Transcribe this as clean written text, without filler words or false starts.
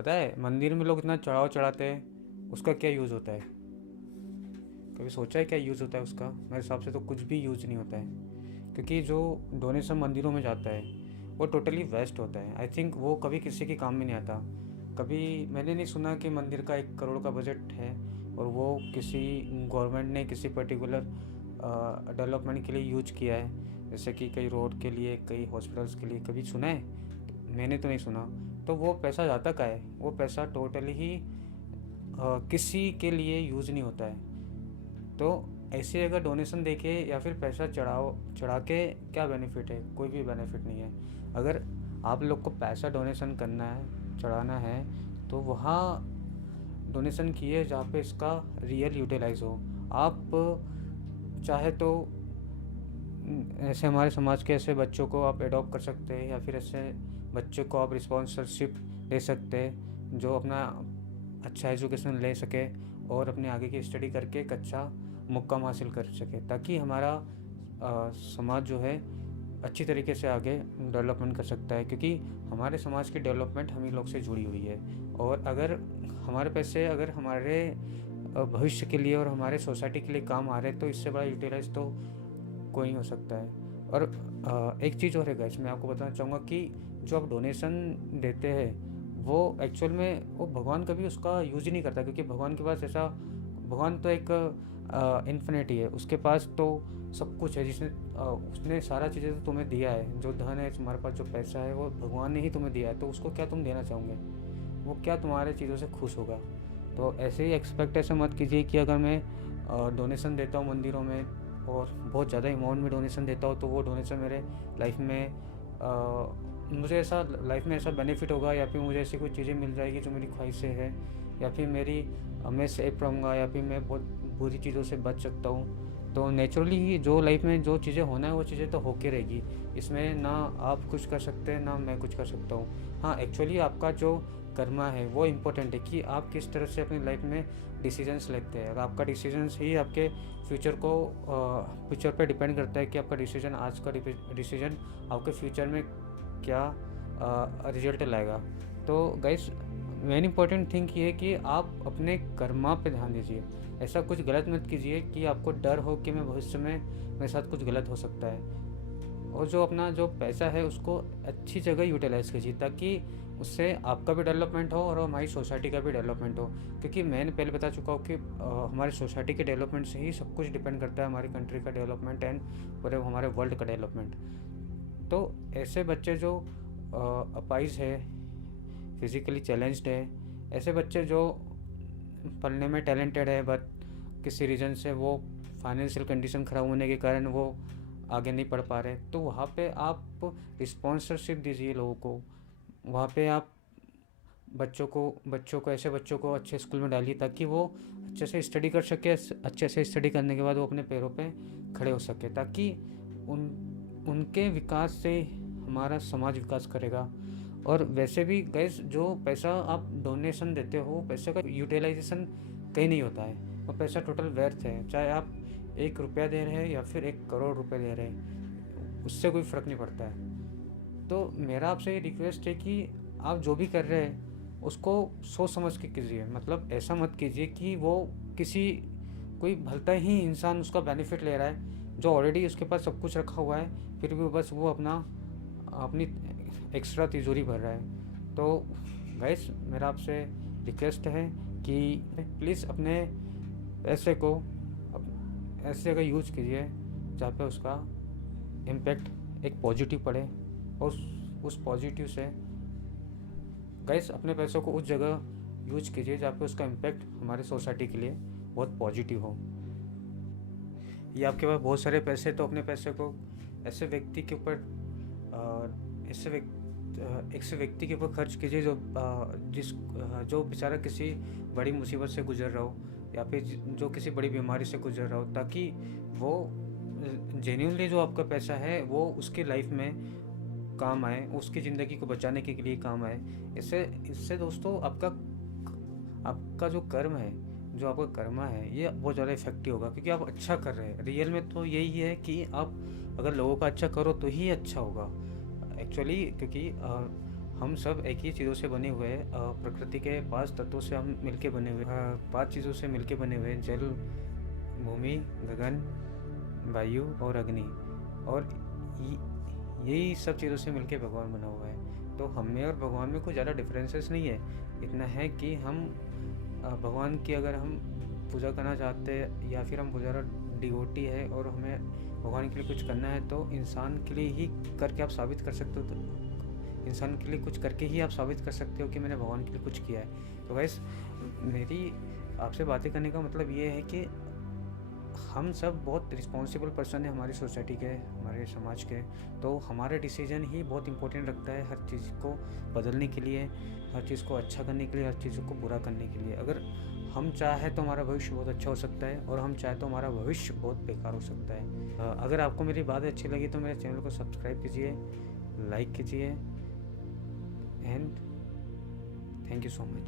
पता है मंदिर में लोग इतना चढ़ावा चढ़ाते हैं, उसका क्या यूज़ होता है? कभी सोचा है क्या यूज़ होता है उसका? मेरे हिसाब से तो कुछ भी यूज़ नहीं होता है, क्योंकि जो डोनेशन मंदिरों में जाता है वो टोटली वेस्ट होता है। आई थिंक वो कभी किसी के काम में नहीं आता। कभी मैंने नहीं सुना कि मंदिर का 1 करोड़ का बजट है और वो किसी गवर्नमेंट ने किसी पर्टिकुलर डेवलपमेंट के लिए यूज किया है, जैसे कि कई रोड के लिए, कई हॉस्पिटल्स के लिए। कभी सुना है? मैंने तो नहीं सुना। तो वो पैसा जाता कहाँ है? वो पैसा टोटली ही किसी के लिए यूज़ नहीं होता है। तो ऐसे अगर डोनेशन देके या फिर पैसा चढ़ा के क्या बेनिफिट है? कोई भी बेनिफिट नहीं है। अगर आप लोग को पैसा डोनेशन करना है, चढ़ाना है, तो वहाँ डोनेशन किए जहाँ पे इसका रियल यूटिलाइज हो। आप चाहे तो ऐसे हमारे समाज के ऐसे बच्चों को आप एडॉप्ट कर सकते हैं, या फिर ऐसे बच्चों को आप रिस्पॉन्सरशिप दे सकते हैं जो अपना अच्छा एजुकेशन ले सके और अपने आगे की स्टडी करके एक अच्छा मुकाम हासिल कर सके, ताकि हमारा समाज जो है अच्छी तरीके से आगे डेवलपमेंट कर सकता है। क्योंकि हमारे समाज की डेवलपमेंट हम ही लोग से जुड़ी हुई है। और अगर हमारे पैसे अगर हमारे भविष्य के लिए और हमारे सोसाइटी के लिए काम आ रहे हैं, तो इससे बड़ा यूटिलाइज तो कोई नहीं हो सकता है। और एक चीज़ और है गाइस, मैं आपको बताना चाहूँगा कि जो आप डोनेशन देते हैं वो एक्चुअल में वो भगवान कभी उसका यूज़ ही नहीं करता, क्योंकि भगवान के पास ऐसा, भगवान तो एक इन्फिनिटी है, उसके पास तो सब कुछ है। उसने सारा चीज़ें तो तुम्हें दिया है, जो धन है तुम्हारे पास, जो पैसा है वो भगवान ने ही तुम्हें दिया है। तो उसको क्या तुम देना चाहोगे? वो क्या तुम्हारे चीज़ों से खुश होगा? तो ऐसे ही एक्सपेक्ट ऐसे मत कीजिए कि अगर मैं डोनेशन देता हूँ मंदिरों में और बहुत ज़्यादा अमाउंट में डोनेशन देता हूँ, तो वो डोनेशन मेरे लाइफ में मुझे ऐसा लाइफ में ऐसा बेनिफिट होगा, या फिर मुझे ऐसी कोई चीज़ें मिल जाएगी जो मेरी ख्वाहिशें हैं, या फिर मैं सेफ रहूँगा, या फिर मैं बहुत बुरी चीज़ों से बच सकता हूँ। तो नेचुरली ही जो लाइफ में जो चीज़ें होना है वो चीज़ें तो होके रहेगी। इसमें ना आप कुछ कर सकते हैं, ना मैं कुछ कर सकता हूँ। हाँ, एक्चुअली आपका जो कर्मा है वो इम्पोर्टेंट है, कि आप किस तरह से अपनी लाइफ में डिसीजंस लेते हैं। अगर आपका डिसीजंस ही आपके फ्यूचर पे डिपेंड करता है कि आपका डिसीजन, आज का डिसीजन आपके फ्यूचर में क्या रिजल्ट लाएगा। तो गाइस, मेन इंपॉर्टेंट थिंग ये है कि आप अपने कर्मा पे ध्यान दीजिए। ऐसा कुछ गलत मत कीजिए कि आपको डर हो कि मैं भविष्य में मेरे साथ कुछ गलत हो सकता है। और जो अपना जो पैसा है उसको अच्छी जगह यूटिलाइज़ कीजिए, ताकि उससे आपका भी डेवलपमेंट हो और हमारी सोसाइटी का भी डेवलपमेंट हो। क्योंकि मैंने पहले बता चुका हूँ कि हमारी सोसाइटी के डेवलपमेंट से ही सब कुछ डिपेंड करता है, हमारी कंट्री का डेवलपमेंट एंड पूरे हमारे वर्ल्ड का डेवलपमेंट। तो ऐसे बच्चे जो अपाइज है, फिज़िकली चैलेंज्ड है, ऐसे बच्चे जो पढ़ने में टैलेंटेड है बट किसी रीज़न से वो फाइनेंशियल कंडीशन ख़राब होने के कारण वो आगे नहीं पढ़ पा रहे, तो वहाँ पे आप स्पॉन्सरशिप दीजिए लोगों को। वहाँ पे आप ऐसे बच्चों को अच्छे स्कूल में डालिए, ताकि वो अच्छे से स्टडी कर सके। अच्छे से स्टडी करने के बाद वो अपने पैरों पे खड़े हो सके, ताकि उन उनके विकास से हमारा समाज विकास करेगा। और वैसे भी गैस, जो पैसा आप डोनेशन देते हो, पैसे का यूटिलाइजेशन कहीं नहीं होता है। वो पैसा टोटल व्यर्थ है, चाहे आप 1 रुपया दे रहे हैं या फिर 1 करोड़ रुपए दे रहे हैं, उससे कोई फ़र्क नहीं पड़ता है। तो मेरा आपसे ये रिक्वेस्ट है कि आप जो भी कर रहे हैं उसको सोच समझ के कीजिए। मतलब ऐसा मत कीजिए कि वो किसी कोई भलता ही इंसान उसका बेनिफिट ले रहा है, जो ऑलरेडी उसके पास सब कुछ रखा हुआ है, फिर भी बस वो अपनी एक्स्ट्रा तिजोरी भर रहा है। तो गाइस, मेरा आपसे रिक्वेस्ट है कि प्लीज़ अपने पैसे को ऐसे जगह यूज कीजिए जहाँ पे उसका इम्पैक्ट एक पॉजिटिव पड़े, और उस पॉजिटिव से गाइस अपने पैसों को उस जगह यूज कीजिए जहाँ पे उसका इम्पैक्ट हमारे सोसाइटी के लिए बहुत पॉजिटिव हो। ये आपके पास बहुत सारे पैसे, तो अपने पैसे को ऐसे व्यक्ति के ऊपर ऐसे व्यक्ति के ऊपर खर्च कीजिए जो बेचारा किसी बड़ी मुसीबत से गुजर रहा हो, या फिर जो किसी बड़ी बीमारी से गुजर रहा हो, ताकि वो जेन्युइनली जो आपका पैसा है वो उसकी लाइफ में काम आए, उसकी ज़िंदगी को बचाने के लिए काम आए। इससे दोस्तों आपका जो कर्म है, जो आपका कर्मा है, ये बहुत ज़्यादा इफेक्टिव होगा, क्योंकि आप अच्छा कर रहे हैं। रियल में तो यही है कि आप अगर लोगों का अच्छा करो तो ही अच्छा होगा एक्चुअली। क्योंकि हम सब एक ही चीज़ों से बने हुए हैं, प्रकृति के 5 तत्वों से हम मिलके बने हुए, 5 चीज़ों से मिलके बने हुए हैं, जल, भूमि, गगन, वायु और अग्नि। और यही सब चीज़ों से मिलके भगवान बना हुआ है। तो हम में और भगवान में कोई ज़्यादा डिफरेंसेस नहीं है। इतना है कि हम भगवान की अगर हम पूजा करना चाहते हैं या फिर हम बहुत ज़्यादा डिवोटी है और हमें भगवान के लिए कुछ करना है, तो इंसान के लिए ही करके आप साबित कर सकते हो। तो इंसान के लिए कुछ करके ही आप साबित कर सकते हो कि मैंने भगवान के लिए कुछ किया है। तो गाइस, मेरी आपसे बातें करने का मतलब ये है कि हम सब बहुत रिस्पॉन्सिबल पर्सन है हमारी सोसाइटी के, हमारे समाज के। तो हमारा डिसीजन ही बहुत इंपॉर्टेंट रखता है हर चीज़ को बदलने के लिए, हर चीज़ को अच्छा करने के लिए, हर चीज़ों को बुरा करने के लिए। अगर हम चाहे तो हमारा भविष्य बहुत अच्छा हो सकता है और हम चाहे तो हमारा भविष्य बहुत बेकार हो सकता है। अगर आपको मेरी बात अच्छी लगी तो मेरे चैनल को सब्सक्राइब कीजिए, लाइक कीजिए and thank you so much.